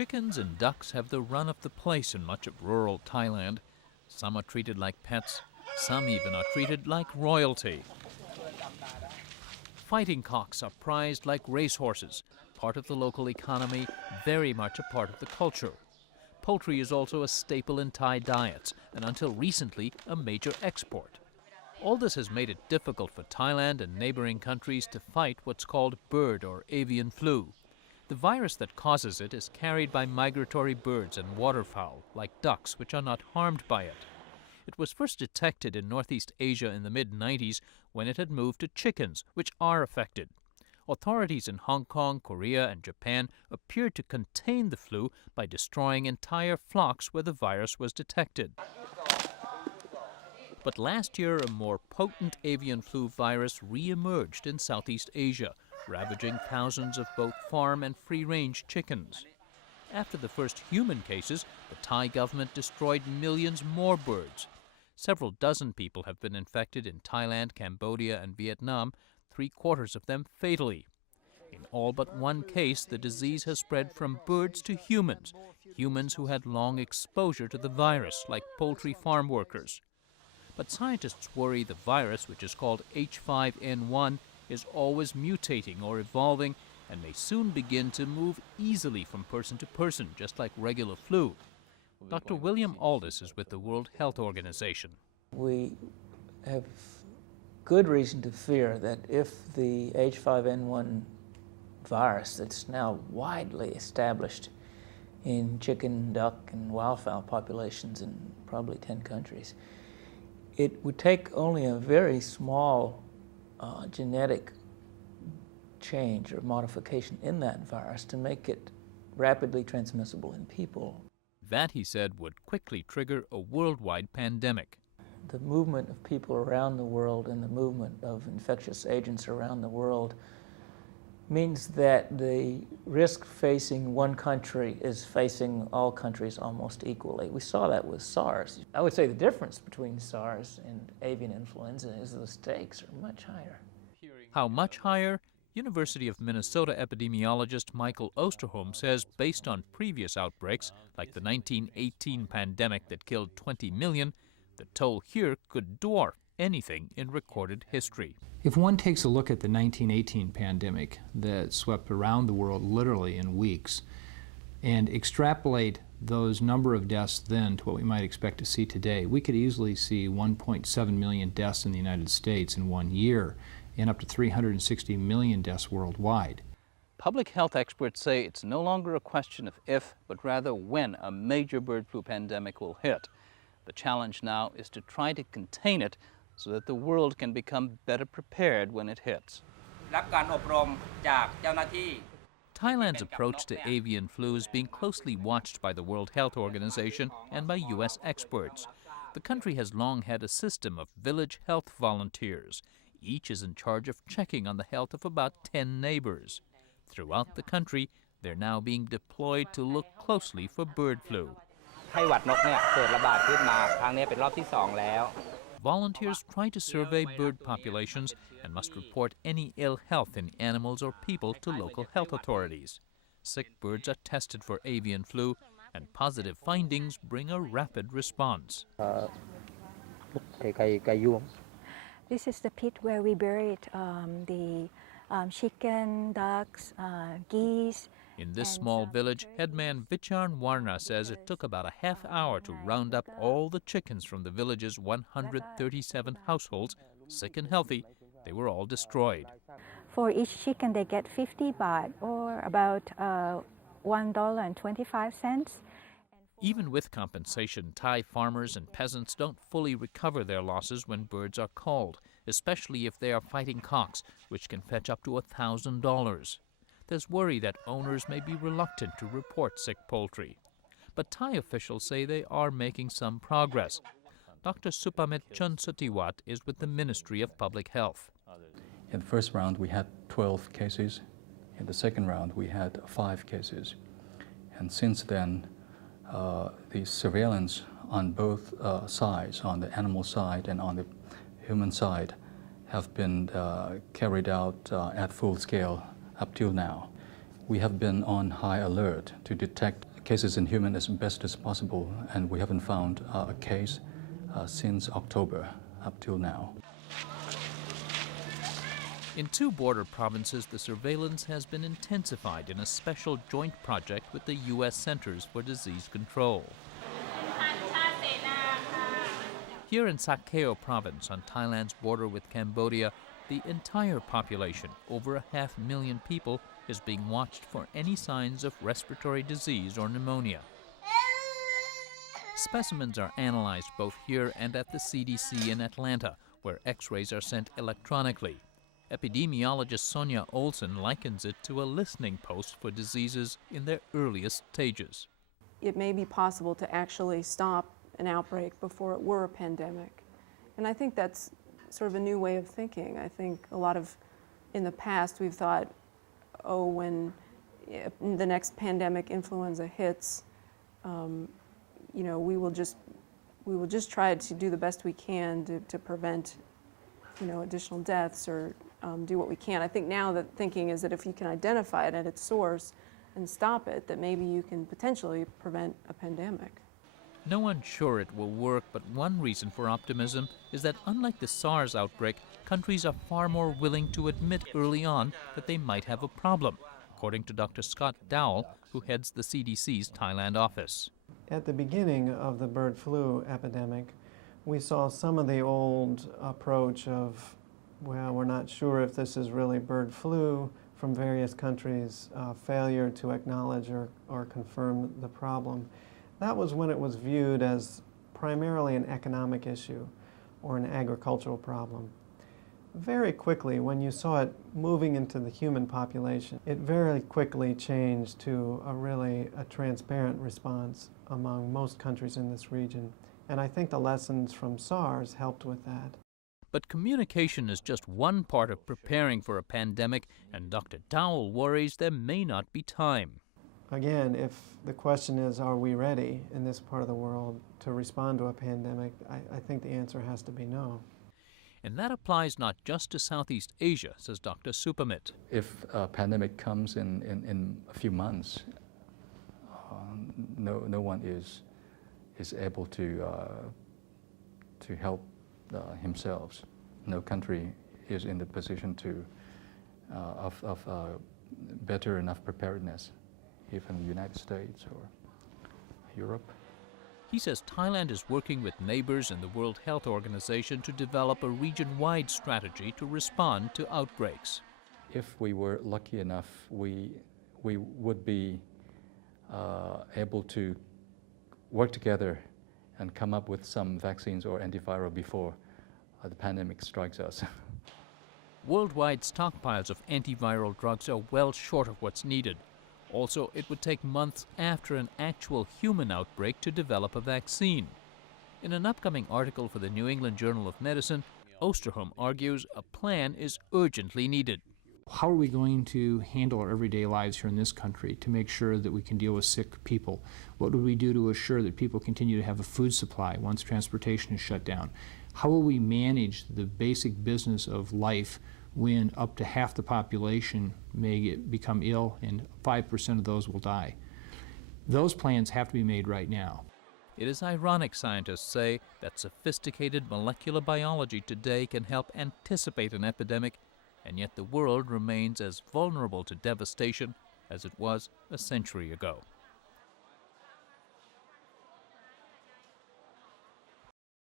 Chickens and ducks have the run of the place in much of rural Thailand. Some are treated like pets, some even are treated like royalty. Fighting cocks are prized like racehorses, part of the local economy, very much a part of the culture. Poultry is also a staple in Thai diets, and until recently, a major export. All this has made it difficult for Thailand and neighboring countries to fight what's called bird or avian flu. The virus that causes it is carried by migratory birds and waterfowl, like ducks, which are not harmed by it. It was first detected in Northeast Asia in the mid-90s when it had moved to chickens, which are affected. Authorities in Hong Kong, Korea, and Japan appeared to contain the flu by destroying entire flocks where the virus was detected. But last year, a more potent avian flu virus re-emerged in Southeast Asia, ravaging thousands of both farm and free-range chickens. After the first human cases, the Thai government destroyed millions more birds. Several dozen people have been infected in Thailand, Cambodia, and Vietnam, 3/4 of them fatally. In all but one case, the disease has spread from birds to humans, humans who had long exposure to the virus, like poultry farm workers. But scientists worry the virus, which is called H5N1, is always mutating or evolving and may soon begin to move easily from person to person, just like regular flu. Dr. William Aldis is with the World Health Organization. We have good reason to fear that if the H5N1 virus that's now widely established in chicken, duck, and wildfowl populations in probably 10 countries, it would take only a very small genetic change or modification in that virus to make it rapidly transmissible in people. That, he said, would quickly trigger a worldwide pandemic. The movement of people around the world and the movement of infectious agents around the world means that the risk facing one country is facing all countries almost equally. We saw that with SARS. I would say the difference between SARS and avian influenza is the stakes are much higher. How much higher? University of Minnesota epidemiologist Michael Osterholm says based on previous outbreaks, like the 1918 pandemic that killed 20 million, the toll here could dwarf anything in recorded history. If one takes a look at the 1918 pandemic that swept around the world literally in weeks and extrapolate those number of deaths then to what we might expect to see today, we could easily see 1.7 million deaths in the United States in 1 year and up to 360 million deaths worldwide. Public health experts say it's no longer a question of if, but rather when a major bird flu pandemic will hit. The challenge now is to try to contain it so that the world can become better prepared when it hits. Thailand's approach to avian flu is being closely watched by the World Health Organization and by U.S. experts. The country has long had a system of village health volunteers. Each is in charge of checking on the health of about 10 neighbors. Throughout the country, they're now being deployed to look closely for bird flu. Volunteers try to survey bird populations and must report any ill health in animals or people to local health authorities. Sick birds are tested for avian flu, and positive findings bring a rapid response. This is the pit where we buried the chicken, ducks, geese. In this small village, headman Vicharn Warna says it took about a half hour to round up all the chickens from the village's 137 households. Sick and healthy, they were all destroyed. For each chicken, they get 50 baht, or about $1.25. Even with compensation, Thai farmers and peasants don't fully recover their losses when birds are culled, especially if they are fighting cocks, which can fetch up to $1,000. There's worry that owners may be reluctant to report sick poultry. But Thai officials say they are making some progress. Dr. Supamit Chunsatiwat is with the Ministry of Public Health. In the first round, we had 12 cases. In the second round, we had 5 cases. And since then, the surveillance on both sides, on the animal side and on the human side, have been carried out at full scale up till now. We have been on high alert to detect cases in human as best as possible, and we haven't found a case since October up till now. In 2 border provinces, the surveillance has been intensified in a special joint project with the U.S. Centers for Disease Control. Here in Sa Kaeo province, on Thailand's border with Cambodia, the entire population, over 500,000 people, is being watched for any signs of respiratory disease or pneumonia. Specimens are analyzed both here and at the CDC in Atlanta, where X-rays are sent electronically. Epidemiologist Sonia Olsen likens it to a listening post for diseases in their earliest stages. It may be possible to actually stop an outbreak before it were a pandemic. And I think that's sort of a new way of thinking. I think a lot of, in the past, we've thought, oh, when the next pandemic influenza hits, you know, we will just try to do the best we can to prevent, you know, additional deaths or do what we can. I think now the thinking is that if you can identify it at its source and stop it, that maybe you can potentially prevent a pandemic. No one's sure it will work, but one reason for optimism is that unlike the SARS outbreak, countries are far more willing to admit early on that they might have a problem, according to Dr. Scott Dowell, who heads the CDC's Thailand office. At the beginning of the bird flu epidemic, we saw some of the old approach of, well, we're not sure if this is really bird flu from various countries, failure to acknowledge or confirm the problem. That was when it was viewed as primarily an economic issue or an agricultural problem. Very quickly, when you saw it moving into the human population, it very quickly changed to a transparent response among most countries in this region. And I think the lessons from SARS helped with that. But communication is just one part of preparing for a pandemic, and Dr. Dowell worries there may not be time. Again, if the question is, are we ready in this part of the world to respond to a pandemic, I think the answer has to be no. And that applies not just to Southeast Asia, says Dr. Supamit. If a pandemic comes in a few months, no one is able to help himself. No country is in the position of better enough preparedness, even the United States or Europe. He says Thailand is working with neighbors and the World Health Organization to develop a region-wide strategy to respond to outbreaks. If we were lucky enough, we would be able to work together and come up with some vaccines or antiviral before the pandemic strikes us. Worldwide stockpiles of antiviral drugs are well short of what's needed. Also, it would take months after an actual human outbreak to develop a vaccine. In an upcoming article for the New England Journal of Medicine, Osterholm argues a plan is urgently needed. How are we going to handle our everyday lives here in this country to make sure that we can deal with sick people? What would we do to assure that people continue to have a food supply once transportation is shut down? How will we manage the basic business of life when up to half the population may become ill and 5% of those will die? Those plans have to be made right now. It is ironic, scientists say, that sophisticated molecular biology today can help anticipate an epidemic, and yet the world remains as vulnerable to devastation as it was a century ago.